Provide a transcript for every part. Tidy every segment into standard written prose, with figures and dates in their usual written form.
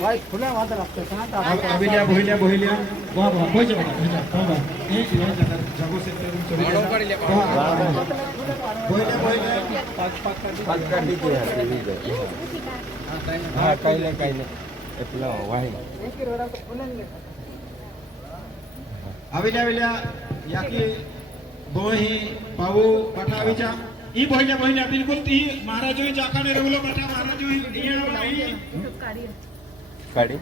भाई खुला वादा रखते हैं ना अभिलिया बोहिलिया बोहिलिया वहां वहां कोई जगह भेजा बाबा एक ही जगह से मारो कर लिया बोहिलिया बोहिलिया पाँच कर दीजिए हां काइले એટલો વાહી अभिलिया अभिलिया याकी बोही पाऊ पठावीचा ई बोहिलिया बोहिलिया बिल्कुल ती महाराजो जाकाने रेगुलो पठा महाराजो काढी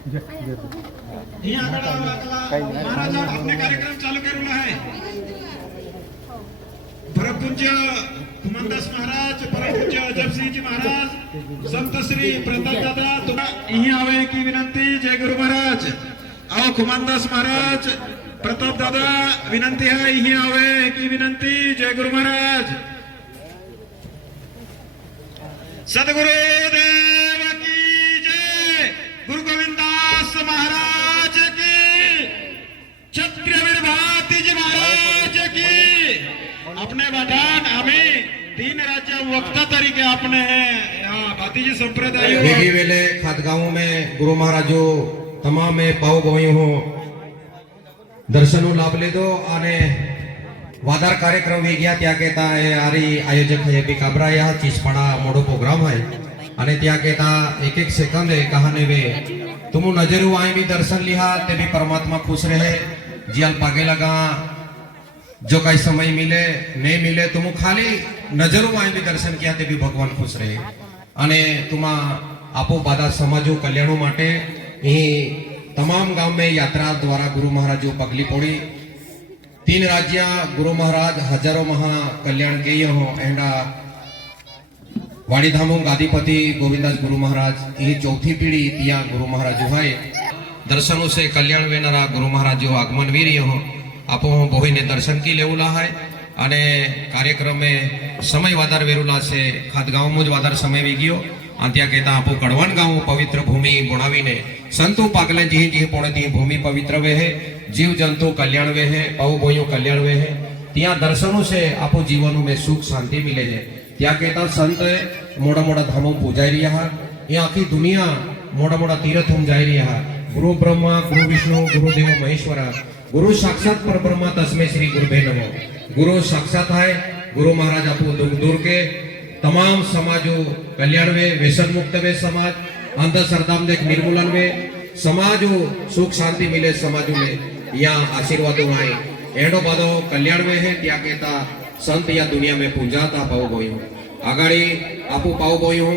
महाराज अपने कार्यक्रम चालू करेला है परम पूज्य कुमानदास महाराज परम पूज्य अजब सिंह जी महाराज संत श्री प्रताप दादा यही आवे की विनंती जय गुरु महाराज आओ कुमानदास महाराज प्रताप दादा विनंती है यही आवे की विनंती जय गुरु महाराज सदगुरु देव की जय गुरु गोविंदास महाराज की छत्रवीर भारती जी महाराज की अपने बठान हमें 3 राज्य वक्ता तरीके अपने भातीजी संप्रदाय वेगी वेले खातगांव में गुरु महाराजो तमाम में पाव गई हो दर्शनों लाभ ले दो आने वादार कार्यक्रम वेग्या त्या कहता है आरी आयोजक है बी काबरा यह चीजपड़ा मोड़ो प्रोग्राम है अने त्या कहता एक सेकंड है कहाने वे तुम नजरू आए भी दर्शन लिहा ते भी परमात्मा खुश रहे जियाल पागे लगा जो कई समय मिले नहीं मिले तुम खाली नजरू आए भी दर्शन किया ते भी भगवान खुश रहे अने तुमा आपो बाधा समाजो कल्याणो माटे ए तमाम गांव में यात्रा द्वारा गुरु महाराजो पगली पड़ी 3 राज्य गुरु महाराज हजारों महा कल्याण गेय हो एंडा वाड़ीधामो गादीपति गोविंदास गुरु महाराज ये चौथी पीढ़ी तिया गुरु महाराज है दर्शनों से कल्याण वेनारा गुरु महाराज आगमन वीर हो आपो बोही ने दर्शन की लेवला है अने कार्यक्रम में समय वादार वेरुला से खातगांव मुझ वादार समय वी गयो अंत्या कहता आपो कड़वन गांव पवित्र भूमि बुणावीने संतो पागले जी जी पोणे ती भूमि पवित्र वे है जीव जंतु कल्याण वे है पाऊ बोयो कल्याण वे है तिया दर्शनों से आपो जीवन में सुख शांति मिले है त्या कहता संत मोड़ा मोड़ा धामों पूजाई रहा है ये आखी दुनिया मोड़ा मोड़ा तीर्थों जाई रहा है गुरु ब्रह्मा गुरु विष्णु गुरु देव महेश्वर गुरु साक्षात पर ब्रह्मा तस्मै श्री गुरुभे नमो गुरु साक्षात है गुरु महाराज आपो दुख दूर के तमाम समाजो कल्याण वे व्यसन मुक्त वे समाज अंधश्रद्धा देख निर्मूलन वे समाजो सुख शांति मिले समाजो में या आशीर्वादो आए एडो बादो कल्याण वे है त्या कहता संत या दुनिया में पूंजाता पाऊ बोई हो आगाड़ी आपू पाऊ बोई हो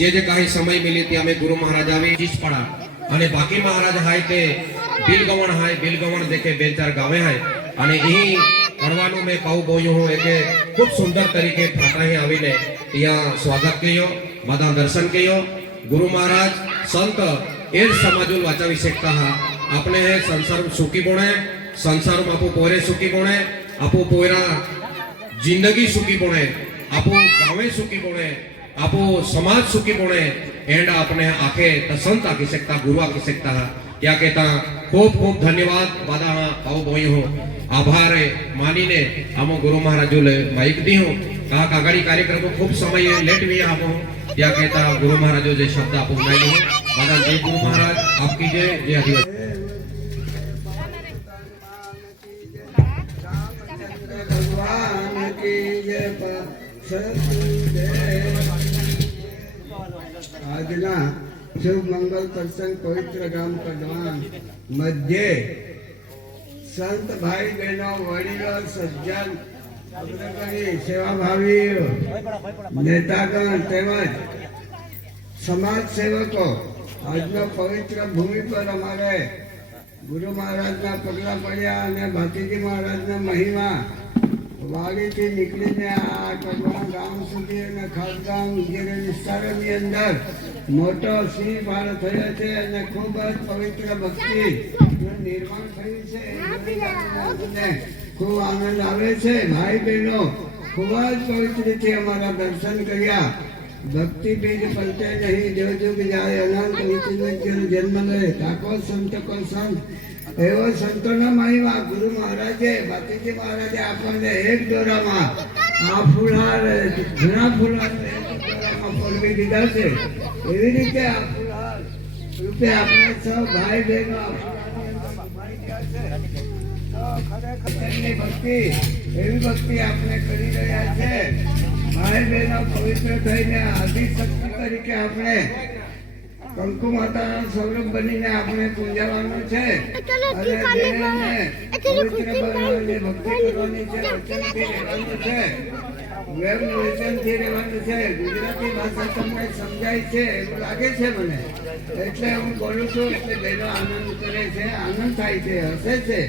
जे काही समय मिली त्या में गुरु महाराज आवे चीज पड़ा अने बाकी महाराज हाय ते बिलगवण देखे 2-4 गावे हाय અને અહીં કરવાનું મેં કહું ગયું હું કે ખૂબ સુંદર તરીકે ફાટા અહીં આવીને ત્યાં સ્વાગત કર્યો, બધા દર્શન કર્યો. ગુરુ મહારાજ સંત એ જ સમાજુલ વાંચાવી શકતા હા. આપણે સંસાર સુખી બોણે, સંસારમાં આપું પોરે સુખી બોણે, આપું પોરા જિંદગી સુખી બોણે, આપું ગામે સુખી બોણે, આપું સમાજ સુખી બોણે. એન્ડ આપણે આખે સંત આખી શકતા, ગુરુ આખી શકતા હા. ત્યાં કહેતા ખૂબ ખૂબ ધન્યવાદ બાદા આવું બોઈ હું આભાર માનીને આમો ગુરુ મહારાજો માઇક દી હું આ કાગળી કાર્યક્રમ ખૂબ સમય લેટ વી આમો ત્યાં કહેતા ગુરુ મહારાજો જે શબ્દ આપો બોલાઈ હું બાદા જય ગુરુ મહારાજ આપકી જય જય આદિવાસી. ભગવાન કી જય આજના શુભ મંગલ પ્રસંગ પવિત્ર ગામ કડવાન મધ્યે સંત ભાઈ બહેનો વડીલો સજ્જન અગ્રગણી સેવાભાવી નેતાગણ તેમજ સમાજ સેવકો આજનો પવિત્ર ભૂમિ પર અમારે ગુરુ મહારાજના પગલા પડ્યા અને ભાતીજી મહારાજના મહિમા વાડીથી નીકળીને આ કડવા ગામ સુધી અને ખાસગામ વગેરે વિસ્તારોની અંદર મોટો સિંહ ફાળ થયો છે અને ખૂબ જ પવિત્ર ભક્તિ નિર્માણ થયું છે. અને ખૂબ આનંદ આવે છે. ભાઈ બહેનો ખૂબ જ પવિત્રથી અમારા દર્શન કર્યા. ભક્તિ બીજ પલટે નહીં, જો જુગ જાય અનંત વિષ્ણુ જન્મ લે ઠાકોર સંત કો સંત. એવો સંતોનો મહિમા ગુરુ મહારાજે ભાતીજી મહારાજે આપણને એક દોરામાં આ ફૂલહાર ઘણા ફૂલહાર એક દોરામાં પરોવી દીધા છે. એવી રીતે આ ફૂલહાર રૂપે આપણે સૌ ભાઈ બહેનો આ ફૂલહારની અંદર સમાઈ ગયા છે. તો ખરેખર એમની ભક્તિ એવી ભક્તિ આપણે કરી રહ્યા છે. ભાઈ બહેનો પવિત્ર થઈને આદિશક્તિ તરીકે આપણે કંકુ માતાના સ્વરૂપ બનીને આપણે પૂજાવાનું છે અને દેહને પવિત્ર બનાવીને ભક્તિ કરવાની છે. વચનથી રહેવાનું છે, વચનથી રહેવાનું છે. ગુજરાતી ભાષા તમને સમજાય છે એવું લાગે છે મને, એટલે હું બોલું છું. એટલે બહેનો આનંદ કરે છે, આનંદ થાય છે, હસે છે.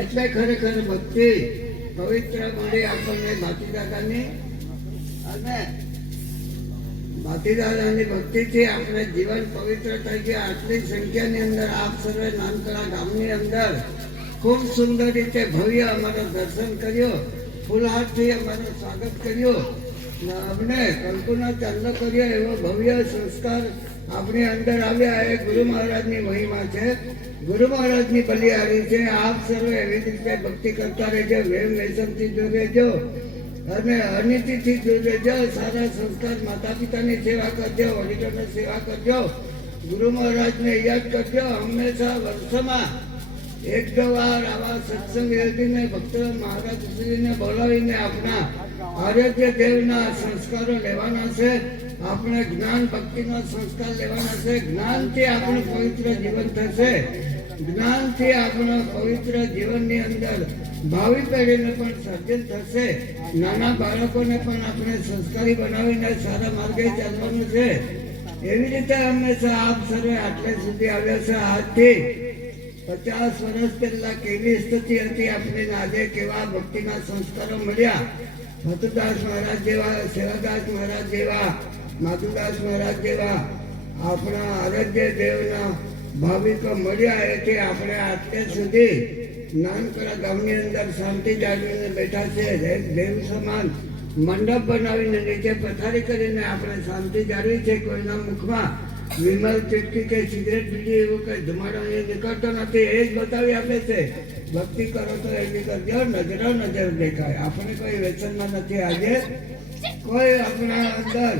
એટલે ખરેખર ભક્તિ પવિત્ર મળી આપણને ભાતી દાદાની અને ભાતીદાદાની ભક્તિથી આપણે જીવન પવિત્ર થઈ ગયા. આટલી સંખ્યાની અંદર આપ સર્વે નાનકડા ગામની અંદર ખૂબ સુંદર રીતે ભવ્ય અમારો દર્શન કર્યો, ફૂલહારથી અમારું સ્વાગત કર્યું, અમને કંકુનો ચાંદલો કર્યો. એવો ભવ્ય સંસ્કાર આપણી અંદર આવ્યા. એ ગુરુ મહારાજની મહિમા છે, ગુરુ મહારાજની બલિહારી છે. આપ સર્વે એવી રીતે ભક્તિ કરતા રહેજો, વેમ વ્યસનથી દૂર રહેજો અને અનિતિથી દૂર રહેજો. સારા સંસ્કાર, માતા પિતાની સેવા કરજો, વડીલોની સેવા કરજો, ગુરુ મહારાજને યાદ કરજો. હંમેશા વર્ષમાં એક દો વાર આવા સત્સંગ યોજીને ભક્ત મહારાજશ્રીને બોલાવીને આપણા આરોગ્ય દેવના સંસ્કારો લેવાના છે. આપણે જ્ઞાન ભક્તિનો સંસ્કાર લેવાના છે. જ્ઞાનથી આપણું પવિત્ર જીવન થશે. જ્ઞાનથી આપણા પવિત્ર જીવનની અંદર ભાવિ પેઢીને પણ સર્જન થશે. નાના બાળકોને પણ આપણે સંસ્કારી બનાવીને સારા માર્ગે ચાલવાનું છે. એવી રીતે હંમેશા આપ સર્વે આટલે સુધી આવ્યા છે. આજથી 50 વર્ષ પહેલા કેવી સ્થિતિ હતી આપણે આજે કેવા ભક્તિના સંસ્કારો મળ્યા. ભતુદાસ મહારાજ જેવા, સેવાદાસ મહારાજ જેવા, માધુદાસ મહારાજ જેવા આપણા આરાધ્ય દેવના ભાવિકો મળ્યા. એથી આપણે આટલે સુધી નાનકડા ગામની અંદર શાંતિ જાળવીને બેઠા છે. દેવ સમાન મંડપ બનાવીને નીચે પથારી કરીને આપણે શાંતિ જાળવી છે. કોઈના મુખમાં વિમલ ચીટકી કે સિગરેટ બીડી એવું કઈ ધુમાડો એ નીકળતો નથી. એ જ બતાવી આપે છે. ભક્તિ કરો તો એની કરજો, નજરો નજર દેખાય. આપણે કોઈ વ્યસનમાં નથી. આજે કોઈ આપણા અંદર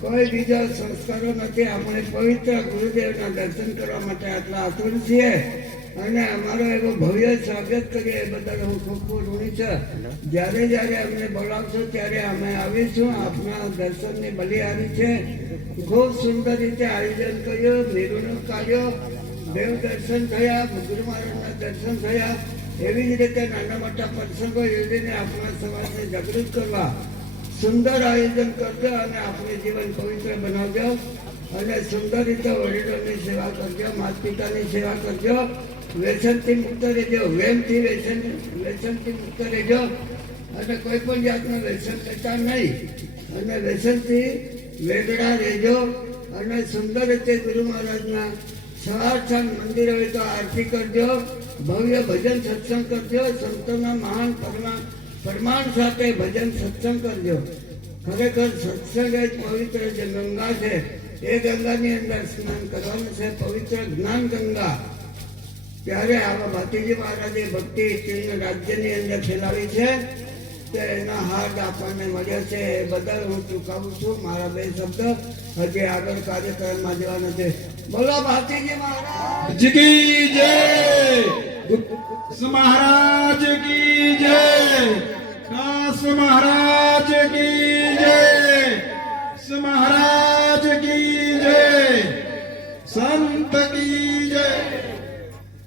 કોઈ બીજો સંસ્કારો નથી. આપણે પવિત્ર ગુરુદેવના દર્શન કરવા માટે આટલા આતુર છીએ અને અમારો એવો ભવ્ય સ્વાગત કરીએ એ બદલ હું ખૂબ ખૂબ ઋણી છું. જ્યારે જ્યારે અમને બોલાવશો ત્યારે અમે આવીશું. આપના દર્શનની બલિહારી છે. ખૂબ સુંદર રીતે આયોજન કર્યું, નિર્ણય કાઢ્યો, દેવ દર્શન થયા, ગુરુ મહારાજના દર્શન થયા. એવી જ રીતે નાના મોટા પ્રસંગો યોજીને આપણા સમાજને જાગૃત કરવા સુંદર આયોજન કરજો અને આપણે જીવન પવિત્ર બનાવજો અને સુંદર રીતે વડીલોની સેવા કરજો, માતા પિતાની સેવા કરજો વ્યસનથી મુક્ત રહેજો, વેમથી વ્યસનથી મુક્ત રહેજો અને કોઈ પણ જાતનું વ્યસન કરતા નહીં અને વ્યસનથી વેગળા રહેજો અને સુંદર રીતે ગુરુ મહારાજના સવાર સાંજ મંદિર હોય તો આરતી કરજો, ભવ્ય ભજન સત્સંગ કરજો, સંતોના મહાન પ્રમાણ સાથે ભજન સત્સંગ કરજો. ખરેખર સત્સંગ એ પવિત્ર જે ગંગા છે એ ગંગાની અંદર સ્નાન કરવાનું છે, પવિત્ર જ્ઞાન ગંગા. ત્યારે આવા ભાતીજી મહારાજે ભક્તિ ચીન રાજ્યની અંદર ફેલાવી છે તો એના હાથ આપણને મળ્યો છે એ બદલ હું ચૂકાવું છું. મારા બે શબ્દ હજી આગળ કાર્યક્રમમાં જવાના છે. બોલો ભાતીજી મહારાજ કી જય, દાસ મહારાજ કી જય, દાસ મહારાજ કી જય, દાસ મહારાજ કી જય, સંત કી જય.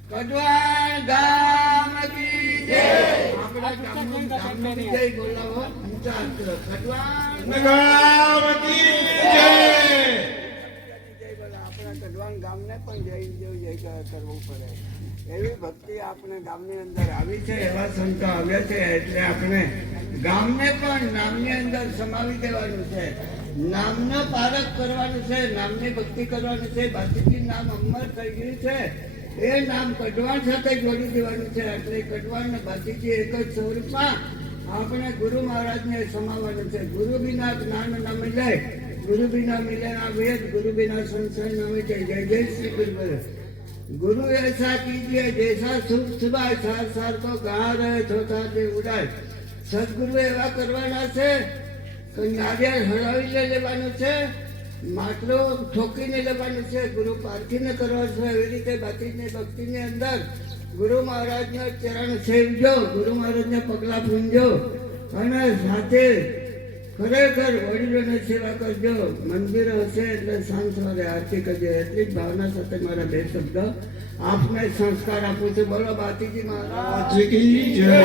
કડવાણ ગામ કી જય. આપણા ગામની જય બોલાવો ઊંચા હાથ કરો. કડવાણ ગામ કી જય. આપણા કડવાણ ગામને પણ જય કરવું પડે. એવી ભક્તિ આપણે ગામની અંદર આવી છે, એવા સંતો આવ્યા છે એટલે આપણે ગામને પણ નામની અંદર સમાવી દેવાનું છે, નામનો પારખ કરવાનું છે, નામની ભક્તિ કરવાની છે. ભાતીજી નામ અમર થઈ ગયું છે એ નામ કડવાણ સાથે જોડી દેવાનું છે. એટલે કડવાણ ને ભાતીજી એક જ સ્વરૂપમાં આપણે ગુરુ મહારાજને સમાવવાનું છે. ગુરુ બિના જ્ઞાન ન મિલે, ગુરુ બિના મિલે ના વેદ, ગુરુ બિના સંસાર ન મિલે. જય જય શ્રી ગુરુ. गुरु ऐसा कीजिए जैसा शुभ सुबह सार सार को कहा रहे छोटा दे उड़ाय. સદગુરુ એવા કરવાના છે કે નારિયેળ હળાવી લેવાનું છે, માટલો ઠોકીને લેવાનું છે, ગુરુ પારખીને કરવાનું છે. એવી રીતે બાકીની ભક્તિની અંદર ગુરુ મહારાજના ચરણ સેવજો, ગુરુ મહારાજના પગલા પૂંજો અને સાથે ખરેખર વડીલોની સેવા કરજો. મંદિર હશે એટલે સાંજ સવારે આરતી કરજો. એટલી જ ભાવના સાથે મારા બે શબ્દ આપને સંસ્કાર આપું છું. બોલો ભાતીજી મહારાજ કી જય.